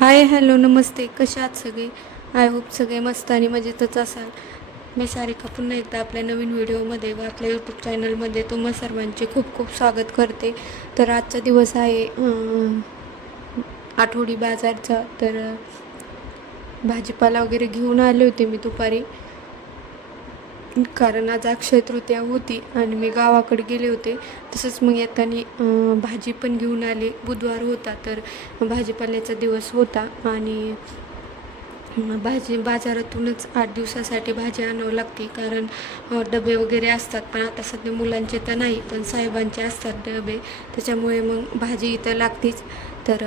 Hi hello नमस्ते. कशा आहात सगळे? आय होप सगळे मस्त आणि मजेतच असाल. मी सारिका पुन्हा एकदा आपल्या नवीन व्हिडिओमध्ये व आपल्या यूट्यूब चॅनलमध्ये तुम्हा सर्वांचे खूप खूप स्वागत करते. तर आजचा दिवस आहे आठवडी बाजारचा. तर भाजीपाला वगैरे घेऊन आले होते मी दुपारी. कारण आज अक्षय तृतीया होती आणि मी गावाकडे गेले होते. तसंच मग येताना भाजी पण घेऊन आले. बुधवार होता तर भाजीपाल्याचा दिवस होता आणि भाजी बाजारातूनच आठ दिवसासाठी भाजी आणावं लागते. कारण डबे वगैरे असतात. पण आता सध्या मुलांचे तर नाही पण साहेबांचे असतात डबे. त्याच्यामुळे मग भाजी इथं लागतीच. तर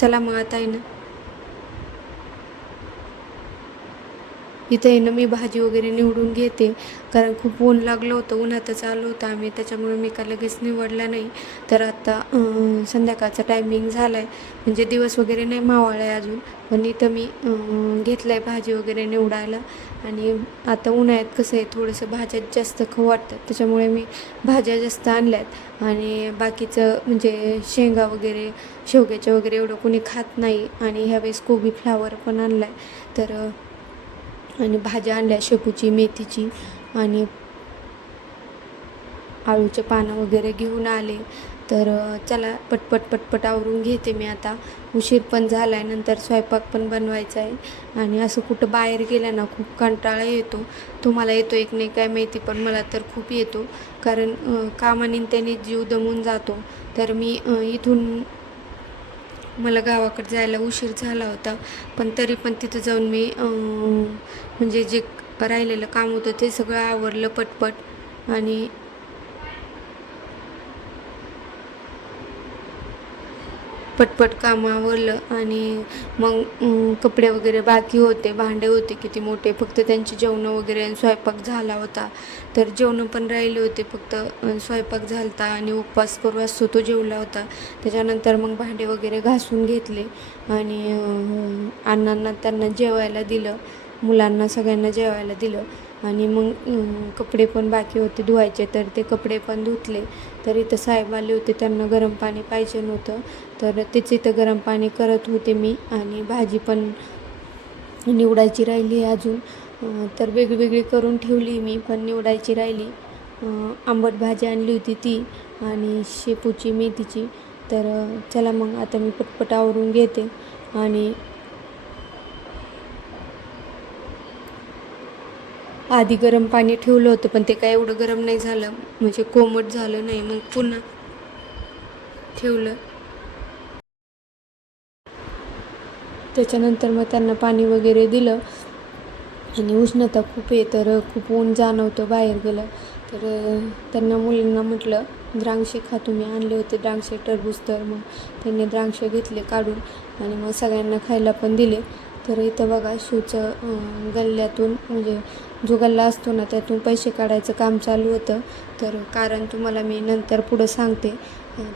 चला मग आता आहे ना. इथे आहे ना मी भाजी वगैरे निवडून घेते. कारण खूप ऊन लागलं होतं उन्हातच आलो होतं आम्ही. त्याच्यामुळे मी का लगेच निवडला नाही. तर आता संध्याकाळचा टायमिंग झाला आहे म्हणजे दिवस वगैरे नाही मावळला आहे अजून. पण इथं मी घेतलं आहे भाजी वगैरे निवडायला. आणि आता उन्हाळ्यात कसं आहे थोडंसं भाज्या जास्त खाऊ वाटतात. त्याच्यामुळे मी भाज्या जास्त आणल्यात. आणि बाकीचं म्हणजे शेंगा वगैरे शेवग्याच्या वगैरे एवढं कोणी खात नाही. आणि ह्यावेळेस कोबी फ्लावर पण आणला आहे तर आणि भाज्या आणल्या शेपूची मेथीची आणि आळूचे पानं वगैरे घेऊन आले. तर चला पटपट पटपट आवरून घेते मी आता. उशीर पण झाला आहे नंतर स्वयंपाक पण बनवायचा आहे आणि असं कुठं बाहेर गेलं ना खूप कंटाळा येतो. तुम्हाला येतो एक नाही काय माहिती पण मला तर खूप येतो. कारण अ, त्याने जीव दमून जातो. तर मी इथून मला गावाकडे जायला उशीर झाला होता पण तरी पण तिथं जाऊन मी म्हणजे जे राहिलेलं काम होतं ते सगळं आवरलं पटपट. आणि पटपट काम आवरलं आणि मग कपडे वगैरे बाकी होते भांडे होते किती मोठे. फक्त त्यांची जेवणं वगैरे आणि स्वयंपाक झाला होता. तर जेवणं पण राहिले होते फक्त स्वयंपाक झाला होता आणि उपवास करू असतो तो जेवला होता. त्याच्यानंतर मग भांडे वगैरे घासून घेतले आणि अण्णांना त्यांना जेवायला दिलं मुलांना सगळ्यांना जेवायला दिलं आणि मग कपडे पण बाकी होते धुवायचे. तर ते कपडे पण धुतले. तर इथं साहेब आले होते त्यांना गरम पाणी पाहिजे नव्हतं. तर तेच इथं गरम पाणी करत होते मी आणि भाजी पण निवडायची राहिली अजून. तर वेगवेगळी करून ठेवली मी पण निवडायची राहिली. आंबट भाजी आणली होती ती आणि शेपूची मेथीची. तर चला मग आता मी पटपट आवरून घेते आणि आधी गरम पाणी ठेवलं होतं पण ते काय एवढं गरम नाही झालं. म्हणजे कोमट झालं नाही. मग पुन्हा ठेवलं. त्याच्यानंतर मग त्यांना पाणी वगैरे दिलं. आणि उष्णता खूप आहे तर खूप ऊन जाणवतं बाहेर गेलं. तर त्यांना मुलींना म्हटलं द्राक्षे खा तुम्ही आणले होते द्राक्षे टरबूज तर मग त्यांनी द्राक्षे घेतले काढून आणि मग सगळ्यांना खायला पण दिले. तर इथं बघा शूचं गल्ल्यातून म्हणजे जो गल्ला असतो ना त्यातून पैसे काढायचं काम चालू होतं. तर कारण तुम्हाला मी नंतर पुढं सांगते.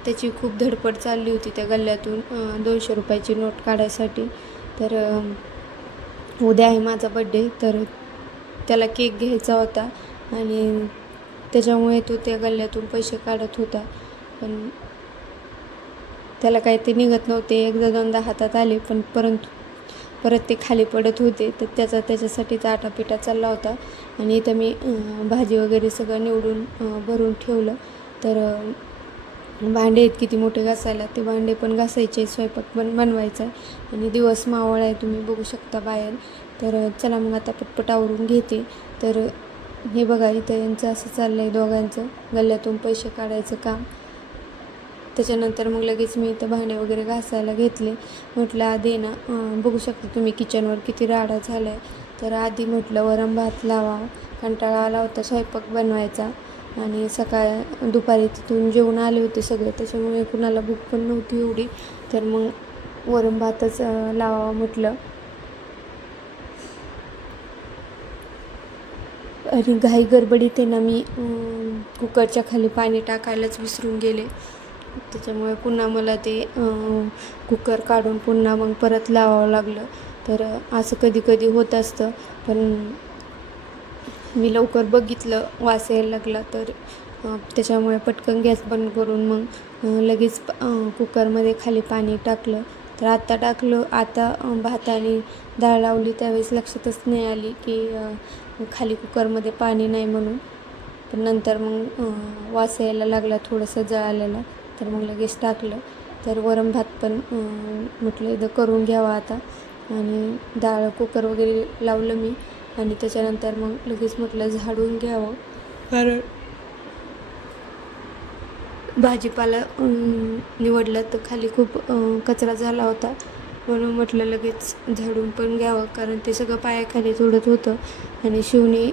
त्याची खूप धडपड चालली होती त्या गल्ल्यातून दोनशे रुपयाची नोट काढायसाठी. तर उद्या आहे माझा बड्डे तर त्याला केक घ्यायचा होता आणि त्याच्यामुळे तो त्या गल्ल्यातून पैसे काढत होता. पण त्याला काही ते निघत नव्हते एकदा दोनदा हातात आले पण परंतु परत ते खाली पडत होते तर त्याचा त्याच्यासाठीच आटापिटा चालला होता. आणि इथं मी भाजी वगैरे सगळं निवडून भरून ठेवलं. तर भांडे आहेत किती मोठे घासायला ते भांडे पण घासायचे स्वयंपाक पण बनवायचा आहे. आणि दिवस मावळ आहे तुम्ही बघू शकता बाहेर. तर चला मग आता पटपट आवरून घेते. तर हे बघा इथं यांचं असं चाललं आहे दोघांचं. गल्ल्यातून पैसे काढायचं काम. त्याच्यानंतर मग लगेच मी इथं भांडे वगैरे घासायला घेतले. म्हटलं आधी ना बघू शकता तुम्ही किचनवर किती राडा झाला आहे तर आधी म्हटलं वरण भात लावा. कंटाळा आला होता स्वयंपाक बनवायचा. आणि सकाळ दुपारी तिथून जेवण आले होते सगळे. त्याच्यामुळे कुणाला भूक पण नव्हती एवढी. तर मग वरण भातच लावावं म्हटलं. आणि घाई गडबडीत आहे ना मी कुकरच्या खाली पाणी टाकायलाच विसरून गेले. त्याच्यामुळे पुन्हा मला ते कुकर काढून पुन्हा मग परत लावावं लागलं. तर असं कधी कधी होत असतं. पण मी लवकर बघितलं वास यायला लागला तर त्याच्यामुळे पटकन गॅस बंद करून मग लगेच कुकरमध्ये खाली पाणी टाकलं. तर आता टाकलं आता भाताने भात आणि डाळ लावली. त्यावेळेस लक्षातच नाही आली की खाली कुकरमध्ये पाणी नाही म्हणून. पण नंतर मग वास यायला लागला थोडंसं जळालेला. तर मग लगेच टाकलं. तर वरम भात पण म्हटलं एकदा करून घ्यावा आता. आणि डाळ कुकर वगैरे लावलं मी. आणि त्याच्यानंतर मग लगेच म्हटलं झाडून घ्यावं. कारण भाजीपाला निवडला तर खाली खूप कचरा झाला होता. म्हणून म्हटलं लगेच झाडून पण घ्यावं कारण ते सगळं पायाखाली उडत होतं. आणि शिवने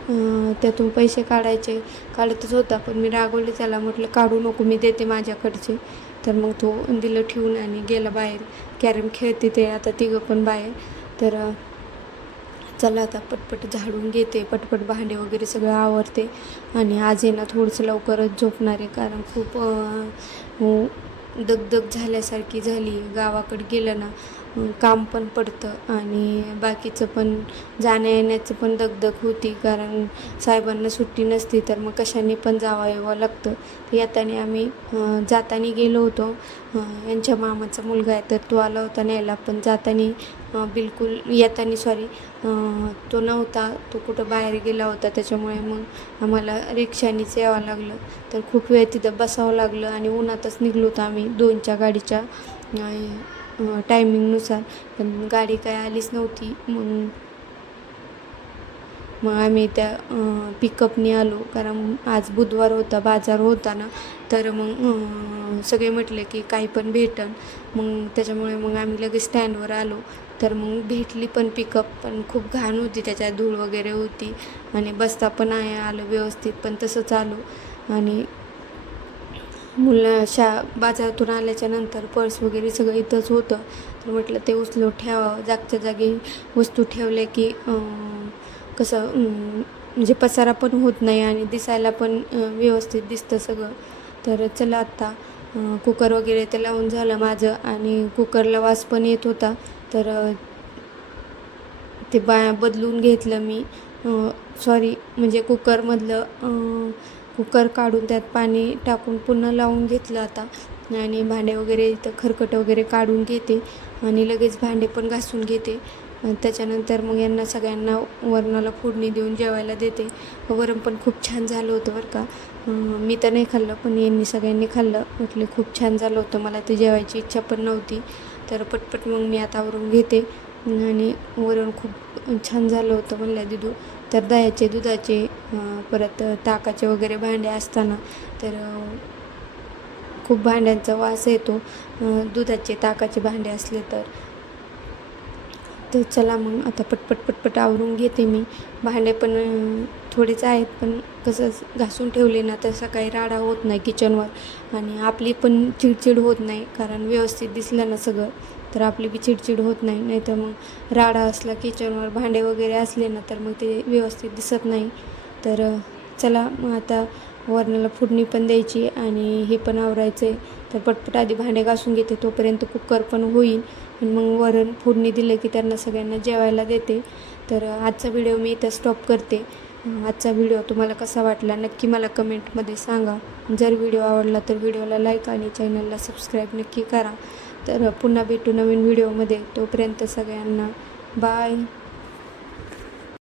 त्यातून पैसे काढायचे काढतच होता पण मी रागवले त्याला म्हटलं काढू नको मी देते माझ्याकडचे. तर मग तो दिलं ठेवून आणि गेला बाहेर. कॅरम खेळते ते आता तिघं पण बाहेर. तर चला आता पटपट झाडून घेते पटपट भांडे वगैरे सगळं आवरते. आणि आज आहे ना थोडंसं लवकरच झोपणार आहे कारण खूप दगदग झाल्यासारखी झाली गावाकडे गेलं ना काम पण पडतं आणि बाकीचं पण जाण्या येण्याचं पण दगदग होती. कारण साहेबांना सुट्टी नसती तर मग कशाने पण जावं यावं लागतं. येताना आम्ही जाताना गेलो होतो. यांच्या मामाचा मुलगा आहे तर तो आला होता न्यायला. पण जाताना बिलकुल येताना सॉरी तो नव्हता. तो कुठं बाहेर गेला होता त्याच्यामुळे मग आम्हाला रिक्षानीच यावं लागलं. तर खूप वेळ तिथं बसावं लागलं आणि उन्हातच निघलो होतो आम्ही दोनच्या गाडीच्या. टायमिंगनुसार पण गाडी काय आलीच नव्हती मग मग आम्ही त्या पिकअपनी आलो. कारण आज बुधवार होता बाजार होता ना तर मग सगळे म्हटले की काही पण भेटन. मग त्याच्यामुळे मग आम्ही लगेच स्टँडवर आलो. तर मग भेटली पण पिकअप पण खूप घाण होती त्याच्यात धूळ वगैरे होती. आणि बसता पण आहे आलं व्यवस्थित पण तसंच आलो. आणि मुलं शा बाजारातून आल्याच्यानंतर पर्स वगैरे सगळं इथंच होतं. तर म्हटलं ते उचलून ठेवावं. जागच्या जागी वस्तू ठेवल्या की कसं म्हणजे पसारा पण होत नाही आणि दिसायला पण व्यवस्थित दिसतं सगळं. तर चला आत्ता कुकर वगैरे ते लावून झालं माझं आणि कुकरला वास पण येत होता. तर ते बा बदलून घेतलं मी. सॉरी म्हणजे कुकरमधलं कुकर काढून त्यात पाणी टाकून पुन्हा लावून घेतलं आता. आणि भांडे वगैरे इथं खरकट वगैरे काढून घेते. आणि लगेच भांडे पण घासून घेते. त्याच्यानंतर मग यांना सगळ्यांना वरणाला फोडणी देऊन जेवायला देते. वरण पण खूप छान झालं होतं बरं का. मी तर नाही खाल्लं पण यांनी सगळ्यांनी खाल्लं. म्हटलं खूप छान झालं होतं. मला ते जेवायची इच्छा पण नव्हती. तर पटपट मग मी आता आवरून घेते. आणि वरण खूप छान झालं होतं म्हणल्या दिदू. तर दह्याचे दुधाचे परत ताकाचे वगैरे भांडे असताना तर खूप भांड्यांचा वास येतो. दुधाचे ताकाचे भांडे असले तर. तर चला मग आता पटपट पटपट आवरून घेते मी. भांडे पण थोडेच आहेत पण कसं घासून ठेवले ना तर सकाळी राडा होत नाही किचनवर. आणि आपली पण चिडचिड होत नाही कारण व्यवस्थित दिसलं ना सगळं तर आपली बी चिडचिड होत नाही. नाही तर मग राडा असला किचनवर भांडे वगैरे असले ना तर मग ते व्यवस्थित दिसत नाही. तर चला मग आता वरणाला फोडणी पण द्यायची आणि हे पण आवरायचं आहे तर पटपट आधी भांडे घासून घेते तोपर्यंत कुकर पण होईल. आणि मग वरण फोडणी दिलं की त्यांना सगळ्यांना जेवायला देते. तर आजचा व्हिडिओ मी इथं स्टॉप करते. आजचा व्हिडिओ तुम्हाला कसा वाटला नक्की मला कमेंटमध्ये सांगा. जर व्हिडिओ आवडला तर व्हिडिओला लाईक आणि चॅनलला सबस्क्राईब नक्की करा. तर पुन्हा भेटू नवीन व्हिडिओमध्ये. तोपर्यंत सगळ्यांना बाय